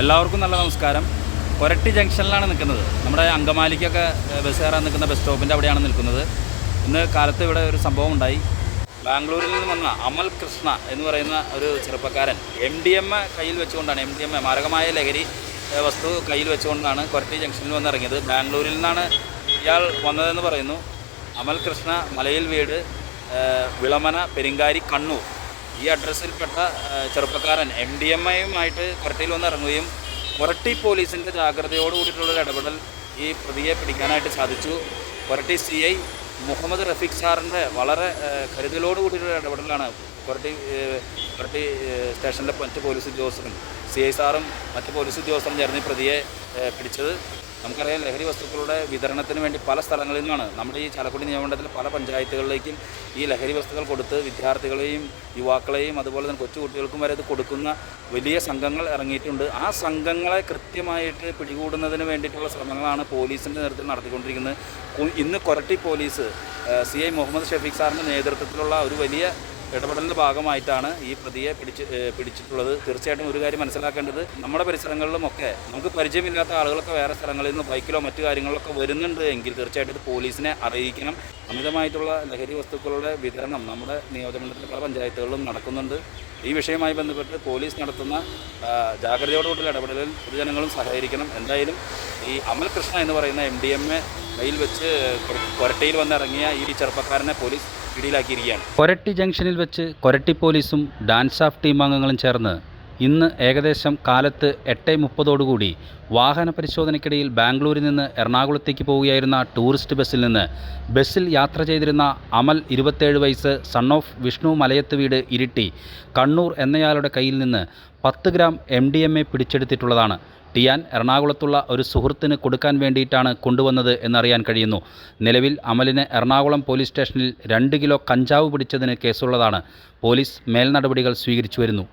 എല്ലാവർക്കും നല്ല നമസ്കാരം. കൊരട്ടി ജംഗ്ഷനിലാണ് നിൽക്കുന്നത്. നമ്മുടെ അങ്കമാലിക്കൊക്കെ ബസ് കയറാൻ നിൽക്കുന്ന ബസ് സ്റ്റോപ്പിൻ്റെ അവിടെയാണ് നിൽക്കുന്നത്. ഇന്ന് കാലത്ത് ഇവിടെ ഒരു സംഭവം ഉണ്ടായി. ബാംഗ്ലൂരിൽ നിന്ന് വന്ന അമൽ കൃഷ്ണ എന്ന് പറയുന്ന ഒരു ചെറുപ്പക്കാരൻ MDMA കയ്യിൽ വെച്ചുകൊണ്ടാണ്, MDMA മാരകമായ ലഹരി വസ്തു കയ്യിൽ വെച്ചുകൊണ്ടാണ് കൊരട്ടി ജംഗ്ഷനിൽ വന്നിറങ്ങിയത്. ബാംഗ്ലൂരിൽ നിന്നാണ് ഇയാൾ വന്നതെന്ന് പറയുന്നു. അമൽ കൃഷ്ണ, മലയിൽ വീട്, വിളമന, പെരിങ്കാരി, കണ്ണൂർ ഈ അഡ്രസ്സിൽപ്പെട്ട ചെറുപ്പക്കാരൻ MDMAയുമായിട്ട് കൊരട്ടിയിൽ വന്ന് ഇറങ്ങുകയും കൊരട്ടി പോലീസിൻ്റെ ജാഗ്രതയോട് കൂടിയിട്ടുള്ളൊരു ഇടപെടൽ ഈ പ്രതിയെ പിടിക്കാനായിട്ട് സാധിച്ചു. കൊരട്ടി CI മുഹമ്മദ് റഫീഖ് സാറിൻ്റെ വളരെ കരുതലോട് കൂടിയിട്ടുള്ള ഇടപെടലാണ് കൊരട്ടി സ്റ്റേഷനിലെ മറ്റ് പോലീസ് ഉദ്യോഗസ്ഥരും CI സാറും മറ്റ് പോലീസ് ഉദ്യോഗസ്ഥരും ചേർന്ന് ഈ പ്രതിയെ പിടിച്ചത്. നമുക്കറിയാം, ലഹരി വസ്തുക്കളുടെ വിതരണത്തിന് വേണ്ടി പല സ്ഥലങ്ങളിൽ നിന്നാണ് നമ്മുടെ ഈ ചാലക്കുടി നിയമമണ്ഡലത്തിലെ പല പഞ്ചായത്തുകളിലേക്കും ഈ ലഹരി വസ്തുക്കൾ കൊടുത്ത് വിദ്യാർത്ഥികളെയും യുവാക്കളെയും അതുപോലെ തന്നെ കൊച്ചുകുട്ടികൾക്കും വരെ ഇത് കൊടുക്കുന്ന വലിയ സംഘങ്ങൾ ഇറങ്ങിയിട്ടുണ്ട്. ആ സംഘങ്ങളെ കൃത്യമായിട്ട് പിടികൂടുന്നതിന് വേണ്ടിയിട്ടുള്ള ശ്രമങ്ങളാണ് പോലീസിൻ്റെ നേതൃത്വത്തിൽ നടത്തിക്കൊണ്ടിരിക്കുന്നത്. ഇന്ന് കൊരട്ടി പോലീസ് CI മുഹമ്മദ് ഷഫീഖ് സാറിൻ്റെ നേതൃത്വത്തിലുള്ള ഒരു വലിയ ഇടപെടലിൻ്റെ ഭാഗമായിട്ടാണ് ഈ പ്രതിയെ പിടിച്ചിട്ടുള്ളത്. തീർച്ചയായിട്ടും ഒരു കാര്യം മനസ്സിലാക്കേണ്ടത്, നമ്മുടെ പരിസരങ്ങളിലുമൊക്കെ നമുക്ക് പരിചയമില്ലാത്ത ആളുകളൊക്കെ വേറെ സ്ഥലങ്ങളിൽ നിന്ന് ബൈക്കിലോ മറ്റു കാര്യങ്ങളിലൊക്കെ വരുന്നുണ്ട് എങ്കിൽ തീർച്ചയായിട്ടും ഇത് പോലീസിനെ അറിയിക്കണം. അമിതമായിട്ടുള്ള ലഹരി വസ്തുക്കളുടെ വിതരണം നമ്മുടെ നിയോജകമണ്ഡലത്തിലെ പല പഞ്ചായത്തുകളിലും നടക്കുന്നുണ്ട്. ഈ വിഷയവുമായി ബന്ധപ്പെട്ട് പോലീസ് നടത്തുന്ന ജാഗ്രതയോടുകൂടിയുള്ള ഇടപെടലിൽ പൊതുജനങ്ങളും സഹകരിക്കണം. എന്തായാലും ഈ അമൽ കൃഷ്ണ എന്ന് പറയുന്ന MDMA കയ്യിൽ വെച്ച് കൊരട്ടിയിൽ വന്നിറങ്ങിയ ഈ ചെറുപ്പക്കാരനെ പോലീസ് പിടിയിലാക്കിയിരിക്കുകയാണ്. കൊരട്ടി ജംഗ്ഷനിൽ വെച്ച് കൊരട്ടി പോലീസും ഡാൻസ് ഓഫ് ടീം അംഗങ്ങളും ചേർന്ന് ഇന്ന് ഏകദേശം കാലത്ത് 8:30 വാഹന പരിശോധനയ്ക്കിടയിൽ ബാംഗ്ലൂരിൽ നിന്ന് എറണാകുളത്തേക്ക് പോവുകയായിരുന്ന ടൂറിസ്റ്റ് ബസ്സിൽ നിന്ന് ബസ്സിൽ യാത്ര ചെയ്തിരുന്ന അമൽ 27 വയസ്സ് സൺ ഓഫ് വിഷ്ണു മലയത്ത് വീട് ഇരിട്ടി കണ്ണൂർ എന്നയാളുടെ കയ്യിൽ നിന്ന് 10 ഗ്രാം MDMA പിടിച്ചെടുത്തിട്ടുള്ളതാണ്. ടിയാൻ എറണാകുളത്തുള്ള ഒരു സുഹൃത്തിന് കൊടുക്കാൻ വേണ്ടിയിട്ടാണ് കൊണ്ടുവന്നത് എന്നറിയാൻ കഴിയുന്നു. നിലവിൽ അമലിന് എറണാകുളം പോലീസ് സ്റ്റേഷനിൽ 2 കിലോ കഞ്ചാവ് പിടിച്ചതിന് കേസുള്ളതാണ്. പോലീസ് മേൽനടപടികൾ സ്വീകരിച്ചു വരുന്നു.